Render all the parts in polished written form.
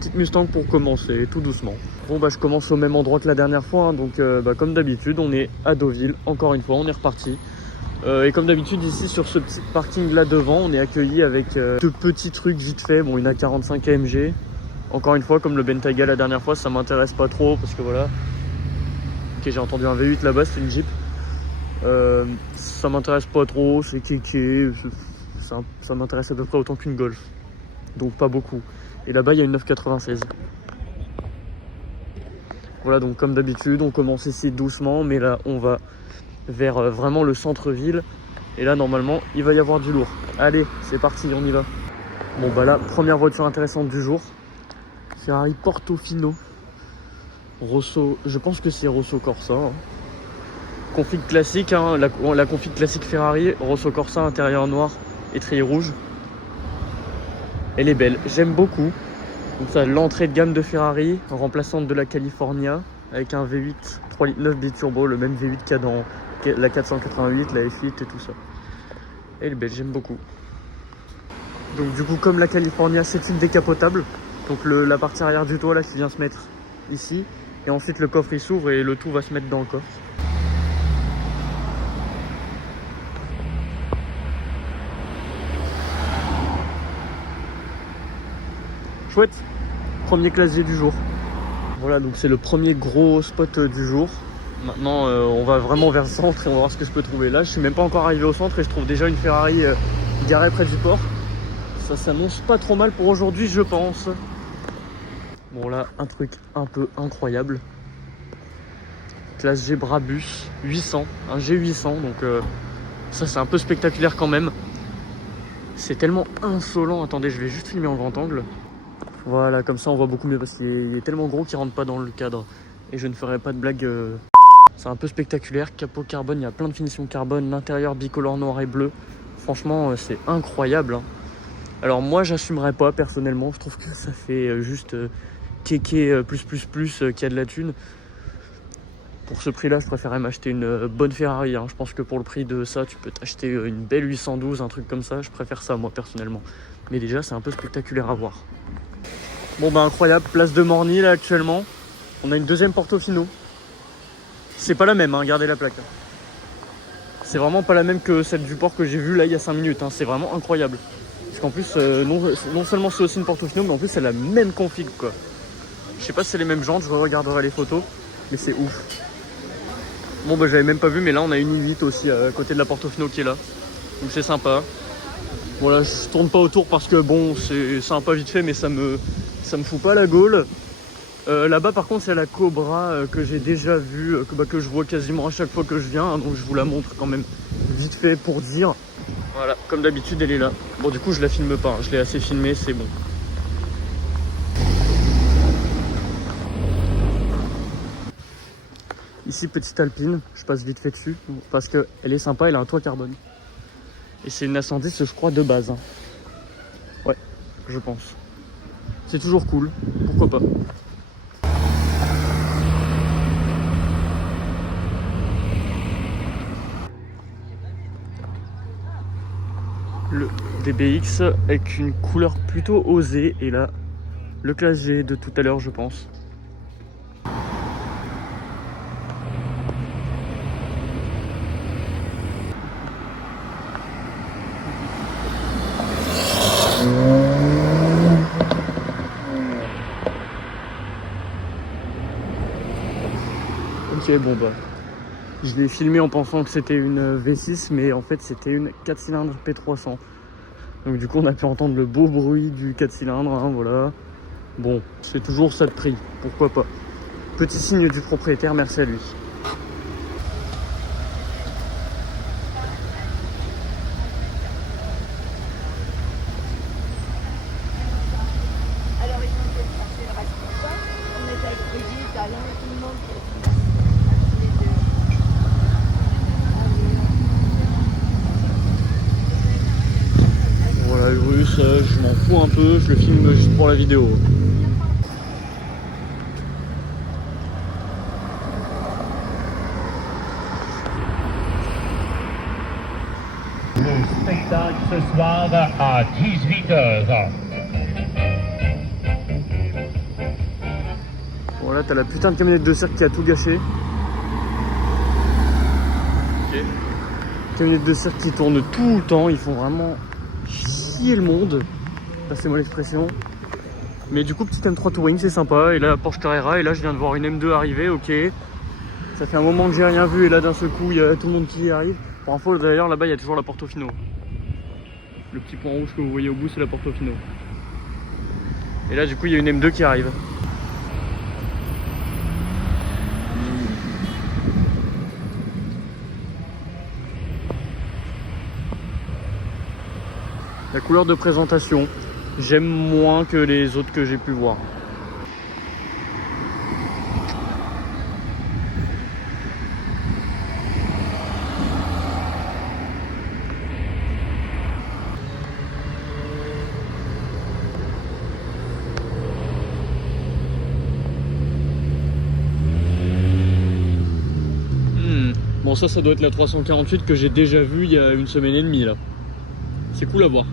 petite Mustang pour commencer, tout doucement. Bon bah je commence au même endroit que la dernière fois, hein, donc comme d'habitude, on est à Deauville, encore une fois, on est reparti. Et comme d'habitude ici sur ce petit parking là devant, on est accueilli avec deux petits trucs vite fait, bon une A45 AMG. Encore une fois, comme le Bentayga la dernière fois, ça m'intéresse pas trop parce que voilà. Ok, j'ai entendu un V8 là-bas, c'est une Jeep. Ça m'intéresse pas trop, c'est kéké, ça m'intéresse à peu près autant qu'une Golf. Donc pas beaucoup. Et là-bas, il y a une 996. Voilà, donc comme d'habitude, on commence ici doucement, mais là, on va vers vraiment le centre-ville. Et là, normalement, il va y avoir du lourd. Allez, c'est parti, on y va. Bon, bah là, première voiture intéressante du jour. Ferrari Portofino. Rosso, je pense que c'est Rosso Corsa. Hein. Config classique, hein, la config classique Ferrari. Rosso Corsa, intérieur noir, étrier rouge. Elle est belle, j'aime beaucoup. Donc ça, l'entrée de gamme de Ferrari, remplaçante de la California, avec un V8 3,9 litres biturbo, le même V8 qu'il y a dans la 488, la F8 et tout ça. Elle est belle, j'aime beaucoup. Donc du coup, comme la California, c'est une décapotable. Donc la partie arrière du toit là qui vient se mettre ici. Et ensuite le coffre il s'ouvre et le tout va se mettre dans le coffre. Chouette, premier classier du jour. Voilà, donc c'est le premier gros spot du jour. Maintenant, on va vraiment vers le centre et on va voir ce que je peux trouver. Là, je suis même pas encore arrivé au centre et je trouve déjà une Ferrari garée près du port. Ça s'annonce pas trop mal pour aujourd'hui, je pense. Bon là, un truc un peu incroyable. Classe G Brabus 800, un G800, donc ça c'est un peu spectaculaire quand même. C'est tellement insolent. Attendez, je vais juste filmer en grand angle. Voilà, comme ça on voit beaucoup mieux parce qu'il est tellement gros qu'il rentre pas dans le cadre. Et je ne ferai pas de blague. C'est un peu spectaculaire. Capot carbone, il y a plein de finitions carbone. L'intérieur bicolore noir et bleu. Franchement, c'est incroyable. Hein. Alors moi, j'assumerais pas personnellement. Je trouve que ça fait juste kéké qui a de la thune. Pour ce prix-là, je préférerais m'acheter une bonne Ferrari. Hein. Je pense que pour le prix de ça, tu peux t'acheter une belle 812, un truc comme ça. Je préfère ça, moi, personnellement. Mais déjà, c'est un peu spectaculaire à voir. Bon, bah incroyable. Place de Morny, là, actuellement. On a une deuxième Portofino. C'est pas la même, hein. Regardez la plaque. C'est vraiment pas la même que celle du port que j'ai vue, là, il y a 5 minutes. Hein. C'est vraiment incroyable. Parce qu'en plus, non seulement c'est aussi une Portofino, mais en plus, c'est la même config, quoi. Je sais pas si c'est les mêmes jantes, je regarderai les photos. Mais c'est ouf. Bon bah j'avais même pas vu, mais là on a une i8 aussi à côté de la Portofino qui est là. Donc c'est sympa. Voilà, je tourne pas autour parce que bon c'est sympa vite fait, mais ça me fout pas la gaule. Là-bas par contre c'est la Cobra que j'ai déjà vue, que je vois quasiment à chaque fois que je viens. Donc je vous la montre quand même vite fait pour dire. Voilà, comme d'habitude elle est là. Bon du coup je la filme pas, hein. Je l'ai assez filmé, c'est bon. Ici, petite Alpine, je passe vite fait dessus parce qu'elle est sympa, elle a un toit carbone. Et c'est une A110, je crois, de base. Hein. Ouais, je pense. C'est toujours cool, pourquoi pas. Le DBX avec une couleur plutôt osée. Et là, le classe G de tout à l'heure, je pense. Ok, bon bah, je l'ai filmé en pensant que c'était une V6, mais en fait c'était une 4 cylindres P300. Donc du coup on a pu entendre le beau bruit du 4 cylindres, hein, voilà. Bon, c'est toujours ça de prix, pourquoi pas. Petit signe du propriétaire, merci à lui. Voilà, le russe, je m'en fous un peu, je le filme juste pour la vidéo. Le spectacle ce soir à 18 h. Bon là t'as la putain de camionnette de cirque qui a tout gâché. Ok. Camionnette de cirque qui tourne tout le temps, ils font vraiment chier le monde. Passez-moi l'expression. Mais du coup petite M3 Touring c'est sympa. Et là Porsche Carrera, et là je viens de voir une M2 arriver, ok. Ça fait un moment que j'ai rien vu et là d'un seul coup il y a tout le monde qui y arrive. Pour info d'ailleurs là-bas il y a toujours la Portofino. Le petit point rouge que vous voyez au bout c'est la Portofino. Et là du coup il y a une M2 qui arrive. La couleur de présentation, j'aime moins que les autres que j'ai pu voir. Bon ça doit être la 348 que j'ai déjà vue il y a une semaine et demie là. C'est cool à voir.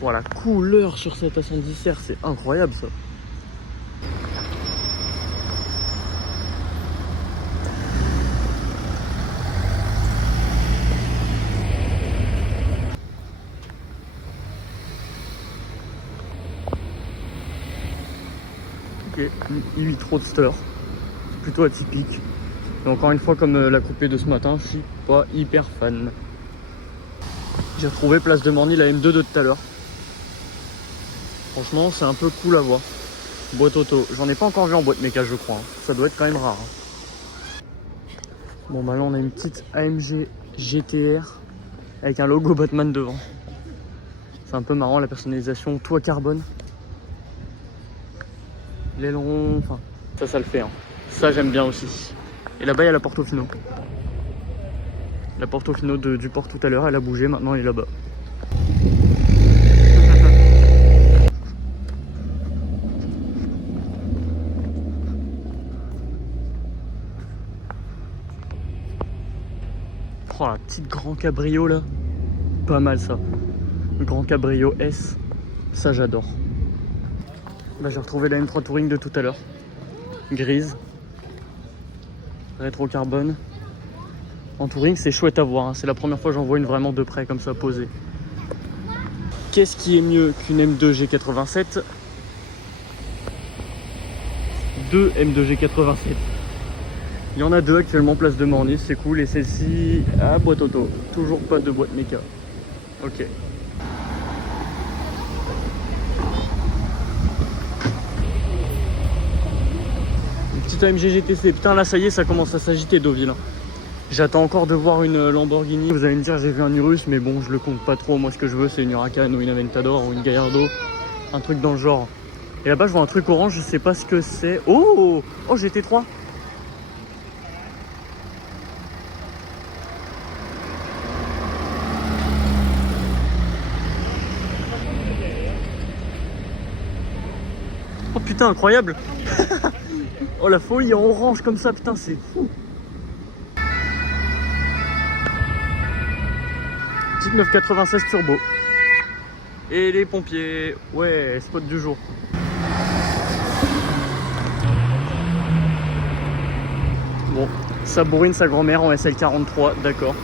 Voilà, la couleur sur cette A110R, c'est incroyable ça. Ok, une i8 Roadster, plutôt atypique. Et encore une fois, comme la coupée de ce matin, je suis pas hyper fan. J'ai retrouvé place de Morny la M2 de tout à l'heure. Franchement, c'est un peu cool à voir. Boîte auto, j'en ai pas encore vu en boîte méca, je crois. Ça doit être quand même rare. Bon, bah là, on a une petite AMG GTR avec un logo Batman devant. C'est un peu marrant la personnalisation, toit carbone. L'aileron, enfin, ça le fait. Hein. Ça, j'aime bien aussi. Et là-bas, il y a la Portofino. La Portofino du port tout à l'heure, elle a bougé, maintenant elle est là-bas. Oh, la petite Grand Cabrio là. Pas mal ça. Le Grand Cabrio S. Ça, j'adore. Là, j'ai retrouvé la M3 Touring de tout à l'heure. Grise. Rétro carbone. En Touring, c'est chouette à voir. Hein. C'est la première fois que j'en vois une vraiment de près, comme ça, posée. Qu'est-ce qui est mieux qu'une M2 G87 ? Deux M2 G87. Il y en a deux actuellement place de Morny, c'est cool. Et celle-ci, à boîte auto. Toujours pas de boîte méca. Ok. Une petite AMG GTC. Putain, là, ça y est, ça commence à s'agiter, Deauville. Hein. J'attends encore de voir une Lamborghini. Vous allez me dire, j'ai vu un Urus, mais bon, je le compte pas trop. Moi, ce que je veux, c'est une Huracan ou une Aventador ou une Gallardo. Un truc dans le genre. Et là-bas, je vois un truc orange, je sais pas ce que c'est. Oh, oh, GT3. Oh putain, incroyable. Oh, la folie en orange comme ça, putain, c'est fou. Petite 996 turbo. Et les pompiers, ouais, spot du jour. Bon, ça bourrine sa grand-mère en SL43, d'accord.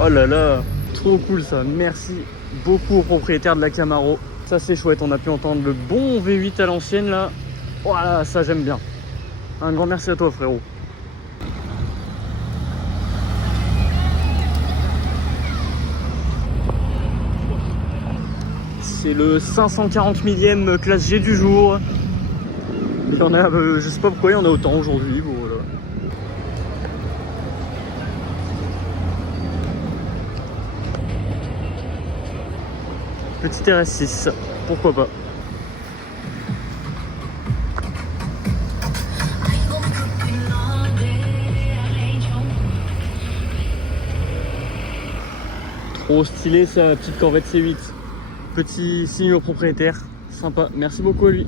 Oh là là, trop cool ça, merci beaucoup au propriétaire de la Camaro. Ça c'est chouette, on a pu entendre le bon V8 à l'ancienne là. Voilà, ça j'aime bien. Un grand merci à toi frérot. C'est le 540 millième classe G du jour. Il y en a, je sais pas pourquoi il y en a autant aujourd'hui. Bon, voilà. Petit RS6, pourquoi pas. Trop stylé sa petite Corvette C8. Petit signe au propriétaire. Sympa. Merci beaucoup à lui.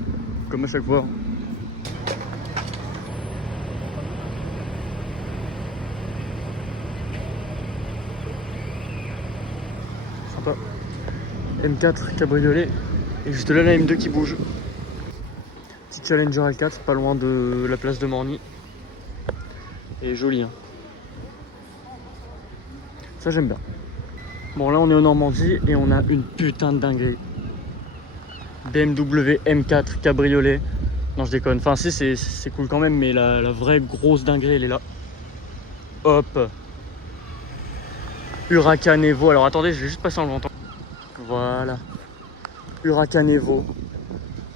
Comme à chaque fois. Sympa. M4 cabriolet. Et juste là la M2 qui bouge. Petit Challenger L4, pas loin de la place de Morny. Et joli, hein. Ça j'aime bien. Bon là on est en Normandie et on a une putain de dinguerie. BMW M4 cabriolet. Non je déconne, enfin si c'est cool quand même, mais la vraie grosse dinguerie elle est là. Hop. Huracan Evo, alors attendez je vais juste passer en le temps. Voilà. Huracan Evo.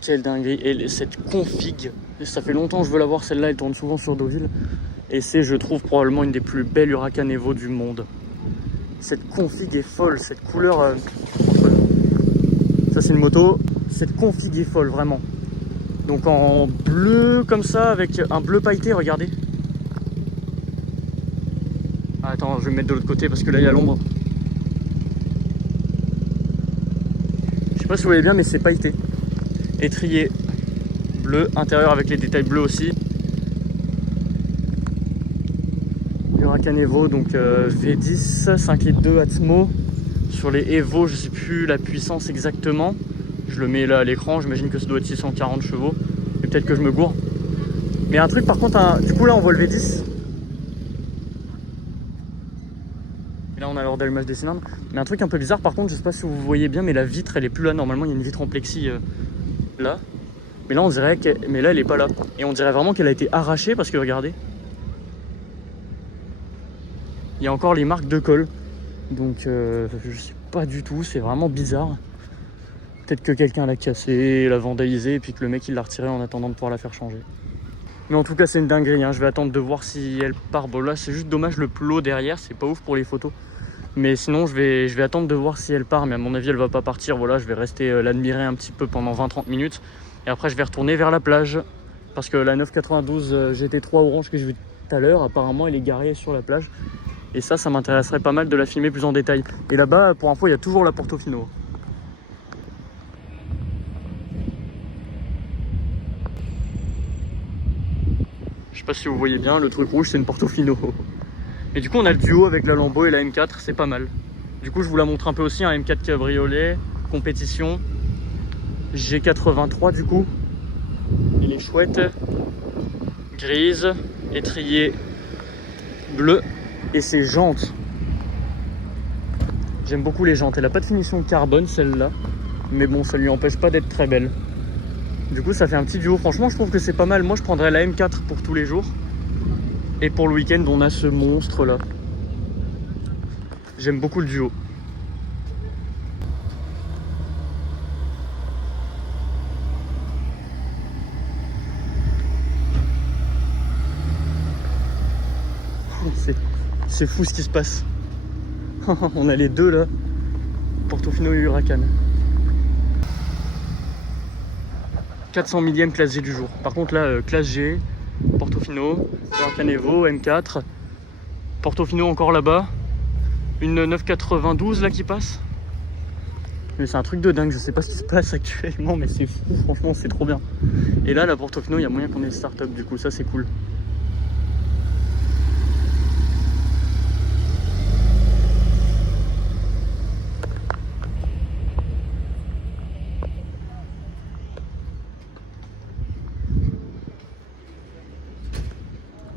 Quelle dinguerie. Et cette config, ça fait longtemps que je veux la voir celle-là, elle tourne souvent sur Deauville. Et c'est je trouve probablement une des plus belles Huracan Evo du monde. Cette config est folle, cette couleur... Ça c'est une moto, cette config est folle vraiment. Donc en bleu comme ça, avec un bleu pailleté, regardez. Ah, attends, je vais me mettre de l'autre côté parce que là il y a l'ombre. Je sais pas si vous voyez bien mais c'est pailleté. Étrier bleu, intérieur avec les détails bleus aussi. Huracan Evo, donc V10, 5 litres 2 Atmo. Sur les Evo, je sais plus la puissance exactement. Je le mets là à l'écran, j'imagine que ça doit être 640 chevaux. Et peut-être que je me gourre. Mais un truc par contre, du coup là on voit le V10. Et là on a l'heure d'allumage des cylindres. Mais un truc un peu bizarre par contre, je sais pas si vous voyez bien, mais la vitre elle est plus là. Normalement il y a une vitre en plexi là. Mais là on dirait qu'elle... Mais là elle est pas là. Et on dirait vraiment qu'elle a été arrachée parce que regardez. Il y a encore les marques de colle. Donc je sais pas du tout, c'est vraiment bizarre. Peut-être que quelqu'un l'a cassé, l'a vandalisé et puis que le mec il l'a retiré en attendant de pouvoir la faire changer. Mais en tout cas c'est une dinguerie, hein. Je vais attendre de voir si elle part. Bon là c'est juste dommage le plot derrière, c'est pas ouf pour les photos. Mais sinon je vais attendre de voir si elle part, mais à mon avis elle va pas partir. Voilà, je vais rester l'admirer un petit peu pendant 20-30 minutes. Et après je vais retourner vers la plage. Parce que la 992 GT3 orange que j'ai vue tout à l'heure, apparemment elle est garée sur la plage. Et ça m'intéresserait pas mal de la filmer plus en détail. Et là-bas, pour info, il y a toujours la Portofino. Je sais pas si vous voyez bien, le truc rouge, c'est une Portofino. Et du coup, on a le duo avec la Lambo et la M4, c'est pas mal. Du coup, je vous la montre un peu aussi, un M4 cabriolet, compétition. G83 du coup. Il est chouette. Grise, étrier bleu. Et ses jantes. J'aime beaucoup les jantes. Elle a pas de finition carbone celle-là. Mais bon, ça lui empêche pas d'être très belle. Du coup, ça fait un petit duo. Franchement, je trouve que c'est pas mal. Moi, je prendrais la M4 pour tous les jours. Et pour le week-end, on a ce monstre-là. J'aime beaucoup le duo. C'est fou ce qui se passe. On a les deux là. Portofino et Huracan. 400 millième classe G du jour. Par contre là, classe G, Portofino, Huracan Evo, M4. Portofino encore là-bas. Une 992 là qui passe. Mais c'est un truc de dingue, je sais pas ce qui se passe actuellement, mais c'est fou, franchement c'est trop bien. Et là la Portofino, il y a moyen qu'on ait une start-up du coup, ça c'est cool.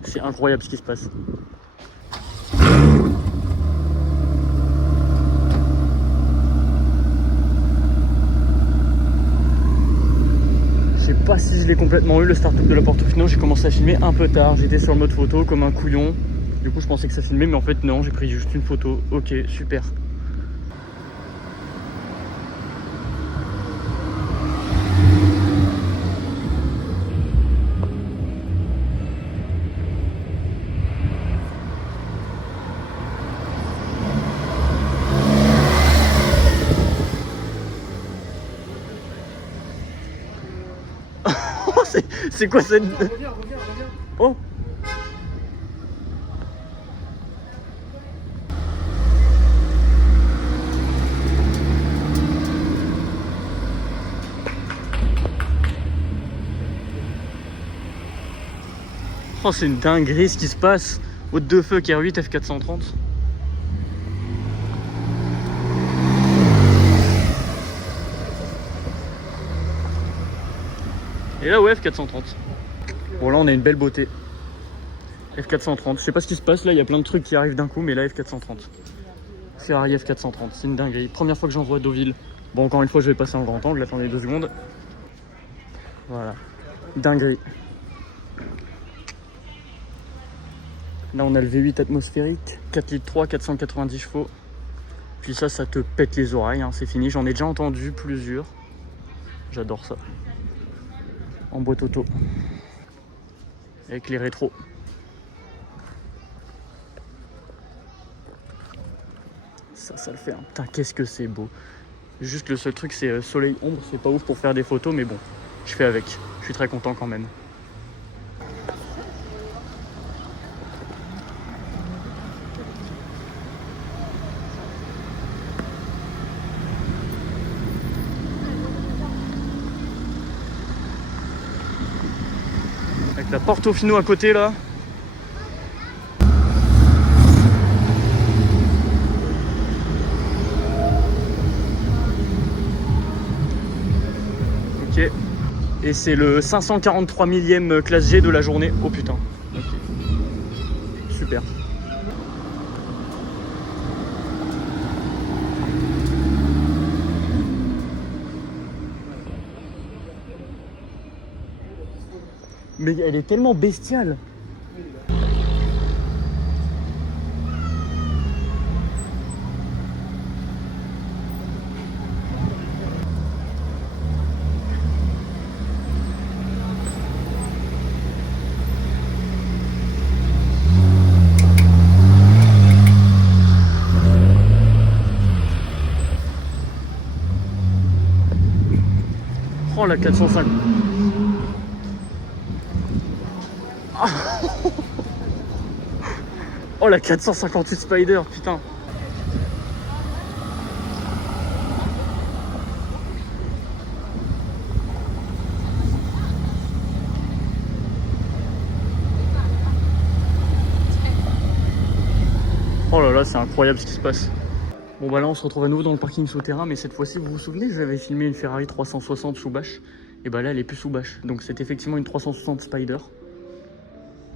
C'est incroyable ce qui se passe. Je sais pas si je l'ai complètement eu le start-up de la Portofino. J'ai commencé à filmer un peu tard. J'étais sur le mode photo comme un couillon. Du coup je pensais que ça filmait, mais en fait non, j'ai pris juste une photo. Ok, super. C'est quoi cette... Reviens. Oh. Oh, c'est une dinguerie ce qui se passe. What the fuck, R8 F430. Et là, ouais, F430. Bon, là, on a une belle beauté. F430. Je sais pas ce qui se passe là, il y a plein de trucs qui arrivent d'un coup, mais là, F430. Ferrari F430, c'est une dinguerie. Première fois que j'en vois à Deauville. Bon, encore une fois, je vais passer en grand angle. Attendez 2 secondes. Voilà. Dinguerie. Là, on a le V8 atmosphérique. 4 litres 3, 490 chevaux. Puis ça te pète les oreilles, hein, c'est fini. J'en ai déjà entendu plusieurs. J'adore ça. En boîte auto. Avec les rétros. Ça le fait. Hein. Putain, qu'est-ce que c'est beau. Juste le seul truc, c'est soleil-ombre. C'est pas ouf pour faire des photos, mais bon, je fais avec. Je suis très content quand même. Avec la Portofino à côté là. Ok. Et c'est le 543 millième classe G de la journée. Oh putain. Ok. Super. Mais elle est tellement bestiale. Oh la 405. Oh la 458 Spider, putain. Oh là là, c'est incroyable ce qui se passe. Bon bah là on se retrouve à nouveau dans le parking souterrain, mais cette fois-ci vous vous souvenez, j'avais filmé une Ferrari 360 sous bâche. Et bah là elle est plus sous bâche, donc c'est effectivement une 360 Spider.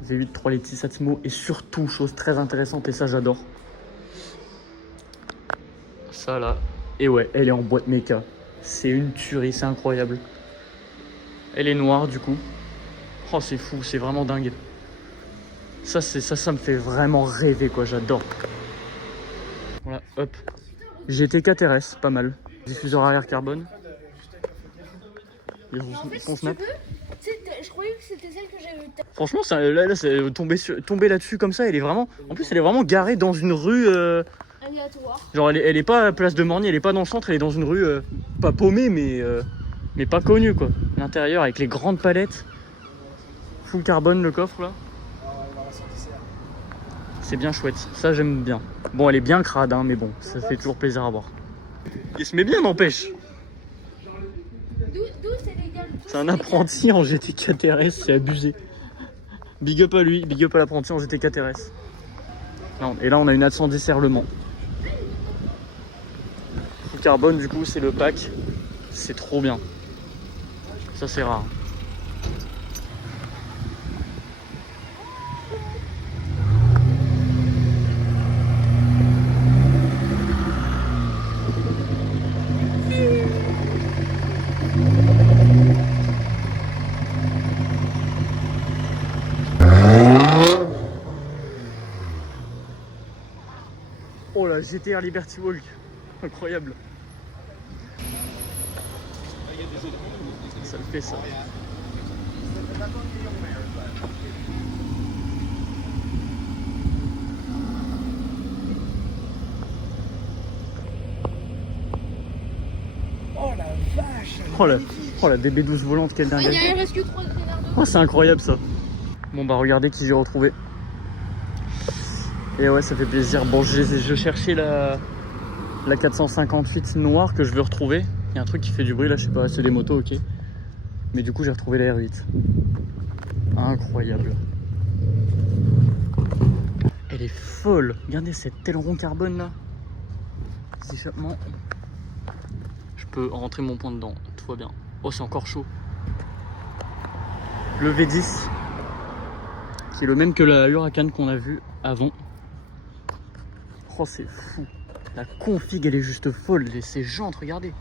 V8 3 litres 6 Atmo, et surtout, chose très intéressante, et ça j'adore. Ça là, et ouais, elle est en boîte méca. C'est une tuerie, c'est incroyable. Elle est noire du coup. Oh c'est fou, c'est vraiment dingue. Ça me fait vraiment rêver quoi, j'adore. Voilà, hop. GT4 RS, pas mal. Diffuseur arrière carbone. En fait, si tu veux, je croyais que c'était celle que j'avais eu. Franchement, là c'est tombé là-dessus comme ça, elle est vraiment. En plus, elle est vraiment garée dans une rue. Aléatoire. Genre, elle est pas à Place de Morgny, elle est pas dans le centre, elle est dans une rue pas paumée, mais pas connue quoi. L'intérieur avec les grandes palettes. Full carbone le coffre là. C'est bien chouette, ça j'aime bien. Bon, elle est bien crade, hein, mais bon, ça fait toujours plaisir à voir. Il se met bien, n'empêche. D'où c'est légal. C'est un apprenti en GT4 RS, c'est abusé. Big up à lui, big up à l'apprenti en GT4 RS. Et là, on a une A110 serlement. Full carbone, du coup, c'est le pack. C'est trop bien. Ça, c'est rare. Oh la GTR Liberty Walk, incroyable. Ça le fait ça. Oh la vache. Oh la DB12 volante, quelle dingue. Il reste que 3 grenades. Oh c'est incroyable ça. Bon bah regardez qui j'ai retrouvé. Et ouais, ça fait plaisir. Bon, je cherchais la 458 noire que je veux retrouver. Il y a un truc qui fait du bruit là, je sais pas, c'est des motos, ok. Mais du coup, j'ai retrouvé la R8. Incroyable. Elle est folle. Regardez cette aileron carbone là. Ces échappements. Je peux rentrer mon poing dedans. Tout va bien. Oh, c'est encore chaud. Le V10. Qui est le même que la Huracan qu'on a vu avant. Oh, c'est fou. La config, elle est juste folle. Ces jantes, regardez.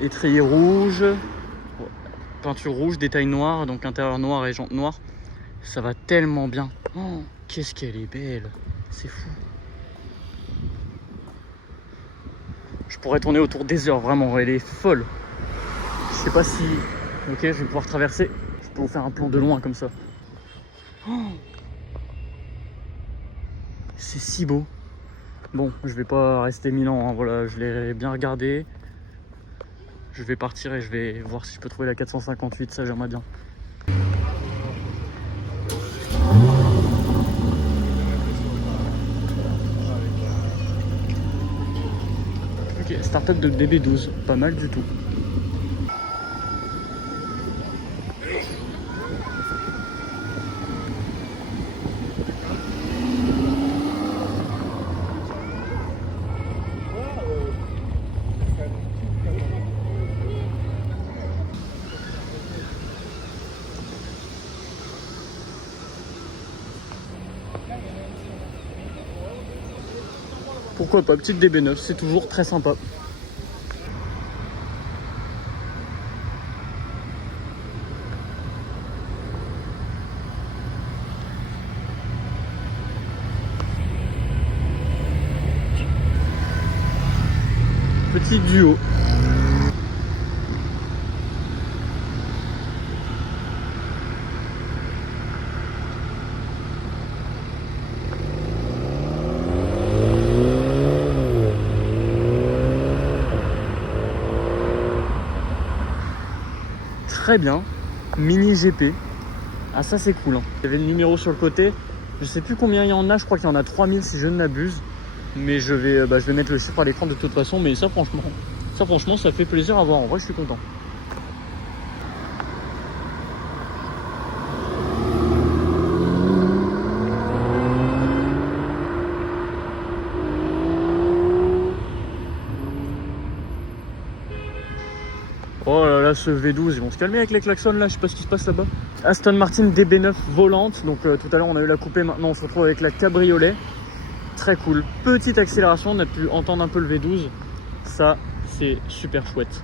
Étrier rouge. Peinture rouge, détail noir. Donc intérieur noir et jantes noires. Ça va tellement bien. Oh, qu'est-ce qu'elle est belle. C'est fou. Je pourrais tourner autour des heures, vraiment. Elle est folle. Je sais pas si... Ok, je vais pouvoir traverser. Je peux vous faire un plan de loin comme ça. Oh, c'est si beau. Bon, je vais pas rester 1000 ans. Hein, voilà, je l'ai bien regardé. Je vais partir et je vais voir si je peux trouver la 458. Ça, j'aimerais bien. Ok, startup de DB12. Pas mal du tout. Pourquoi pas, petite DB9, c'est toujours très sympa. Petit duo. Très bien, mini GP. Ah, ça c'est cool, hein. Il y avait le numéro sur le côté. Je sais plus combien il y en a, je crois qu'il y en a 3000 si je ne m'abuse. Mais je vais mettre le chiffre à l'écran de toute façon. Mais ça franchement ça fait plaisir à voir. En vrai, je suis content. Oh là là, ce V12, ils vont se calmer avec les klaxons là, je sais pas ce qui se passe là-bas. Aston Martin DB9 volante, donc tout à l'heure on a eu la coupée, maintenant on se retrouve avec la cabriolet. Très cool. Petite accélération, on a pu entendre un peu le V12. Ça, c'est super chouette.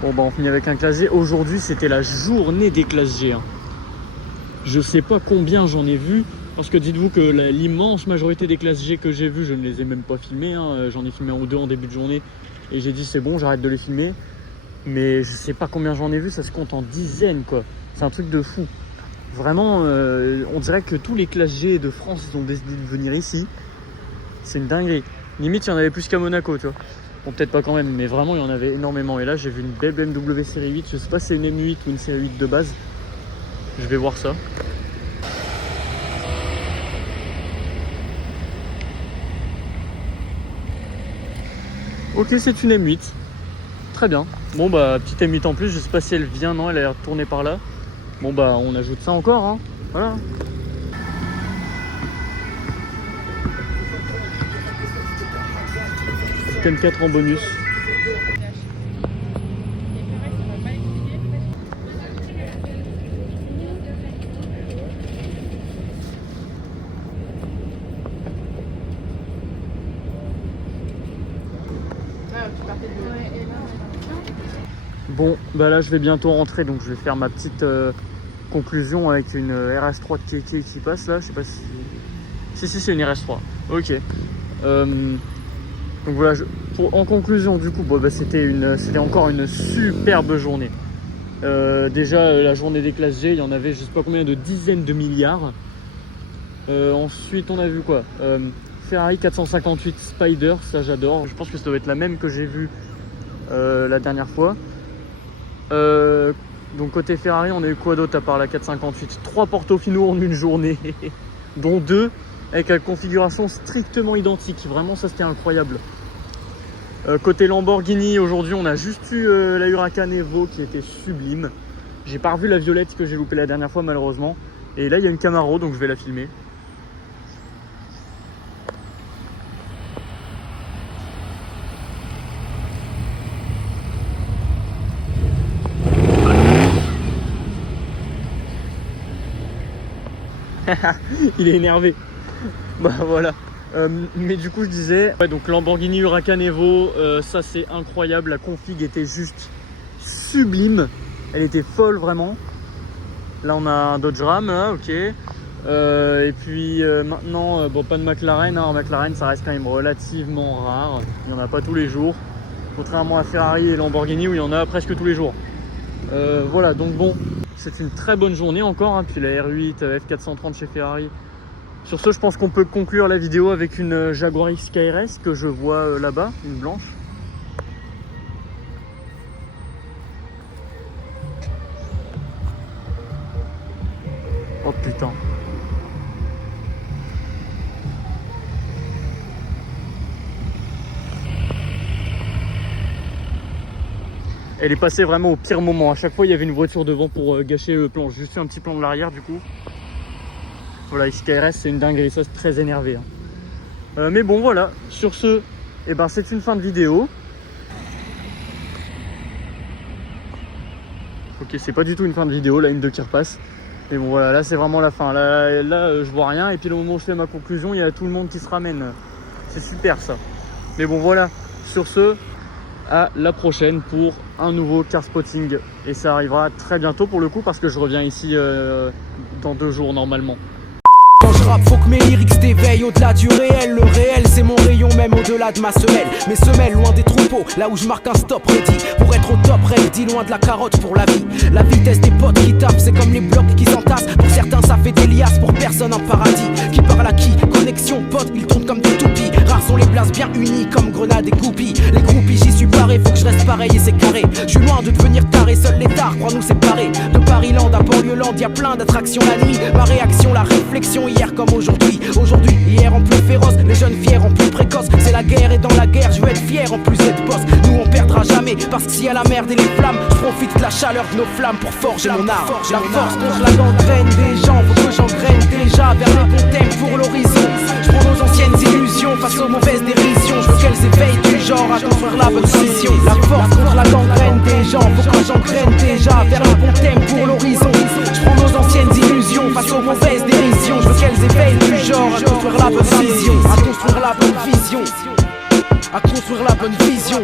Bon bah on finit avec un classe G. Aujourd'hui c'était la journée des classes G. Hein. Je sais pas combien j'en ai vu. Parce que dites-vous que l'immense majorité des classes G que j'ai vues, je ne les ai même pas filmées. Hein. J'en ai filmé un ou deux en début de journée. Et j'ai dit c'est bon, j'arrête de les filmer. Mais je sais pas combien j'en ai vu, ça se compte en dizaines quoi. C'est un truc de fou. Vraiment, on dirait que tous les classes G de France ils ont décidé de venir ici. C'est une dinguerie. Limite il y en avait plus qu'à Monaco, tu vois. Bon, peut-être pas quand même, mais vraiment il y en avait énormément. Et là j'ai vu une belle BMW série 8. Je sais pas si c'est une M8 ou une série 8 de base. Je vais voir ça. Ok, c'est une M8. Très bien. Bon bah, petite M8 en plus, je sais pas si elle vient, non, elle a l'air tournée par là. Bon bah, on ajoute ça encore, hein. Voilà. M4 en bonus. Bon, bah là je vais bientôt rentrer, donc je vais faire ma petite conclusion avec une RS3 de Keke qui passe là. Je sais pas si... Si, c'est une RS3. Ok. Donc voilà, en conclusion du coup, bon, bah, c'était encore une superbe journée. Déjà la journée des classes G, il y en avait je sais pas combien de dizaines de milliards. Ensuite on a vu quoi, Ferrari 458 Spider, ça j'adore. Je pense que ça doit être la même que j'ai vue la dernière fois. Donc côté Ferrari on a eu quoi d'autre à part la 458? 3 Portofino en une journée dont 2 avec la configuration strictement identique. Vraiment, ça c'était incroyable. Côté Lamborghini, aujourd'hui on a juste eu la Huracan Evo qui était sublime. J'ai pas revu la violette que j'ai loupé la dernière fois malheureusement. Et là il y a une Camaro donc je vais la filmer. Il est énervé. Bah voilà. Mais du coup je disais, ouais, donc Lamborghini Huracan Evo, ça c'est incroyable. La config était juste sublime. Elle était folle vraiment. Là on a un Dodge Ram, là, ok. Et puis maintenant, bon pas de McLaren. Hein. McLaren ça reste quand même relativement rare. Il n'y en a pas tous les jours. Contrairement à Ferrari et Lamborghini où il y en a presque tous les jours. Voilà, donc bon, c'est une très bonne journée encore. Hein, puis la R8 F430 chez Ferrari. Sur ce, je pense qu'on peut conclure la vidéo avec une Jaguar XKRS que je vois là-bas, une blanche. Oh putain. Elle est passée vraiment au pire moment. À chaque fois, il y avait une voiture devant pour gâcher le plan. J'ai juste fait un petit plan de l'arrière du coup. Voilà, XKRS, c'est une dinguerie, ça c'est très énervé. Hein. Mais bon, voilà. Sur ce, eh ben, c'est une fin de vidéo. Ok, c'est pas du tout une fin de vidéo, là, une 2 qui repasse. Mais bon, voilà, là, c'est vraiment la fin. Là, je vois rien. Et puis, au moment où je fais ma conclusion, il y a tout le monde qui se ramène. C'est super, ça. Mais bon, voilà. Sur ce, à la prochaine pour un nouveau car spotting. Et ça arrivera très bientôt pour le coup, parce que je reviens ici dans 2 jours normalement. Quand je rappe, faut que mes lyrics t'éveillent au-delà du réel. Le réel, c'est mon rayon, même au-delà de ma semelle. Mes semelles, loin des troupeaux, là où je marque un stop ready. Pour être au top, ready, loin de la carotte pour la vie. La vitesse des potes qui tapent, c'est comme les blocs qui s'entassent. Pour certains, ça fait des liasses, pour personne un paradis. Qui parle à qui? Connexion, pote, ils tombent comme des toupies. Rares sont les places bien unies, comme grenades et groupies. Les groupies, j'y suis paré, faut que je reste pareil et c'est carré. Je suis loin de devenir taré, seuls les tards croient nous séparer. De Paris-Land à Banlieue-Land, y'a plein d'attractions la nuit. Ma réaction, la réflexion, hier comme aujourd'hui. Aujourd'hui, hier en plus féroce, les jeunes fiers en plus précoces. C'est la guerre et dans la guerre, je veux être fier en plus d'être boss. Nous on perdra jamais, parce que s'il y a la merde et les flammes, je profite de la chaleur de nos flammes pour forger mon art. La force contre la gangrène des gens, faut que j'engraine déjà vers les bons thèmes pour l'horizon. Je prends nos anciennes illusions face aux mauvaises dérisions. Je veux qu'elles éveillent du genre à construire la bonne vision. La force contre la gangrène des gens, faut que j'engraine déjà vers les bons thèmes pour l'horizon. Je prends nos anciennes illusions face aux mauvaises dérisions. Je veux qu'elles éveillent du genre à construire la bonne vision. À construire la bonne vision. À construire la bonne vision.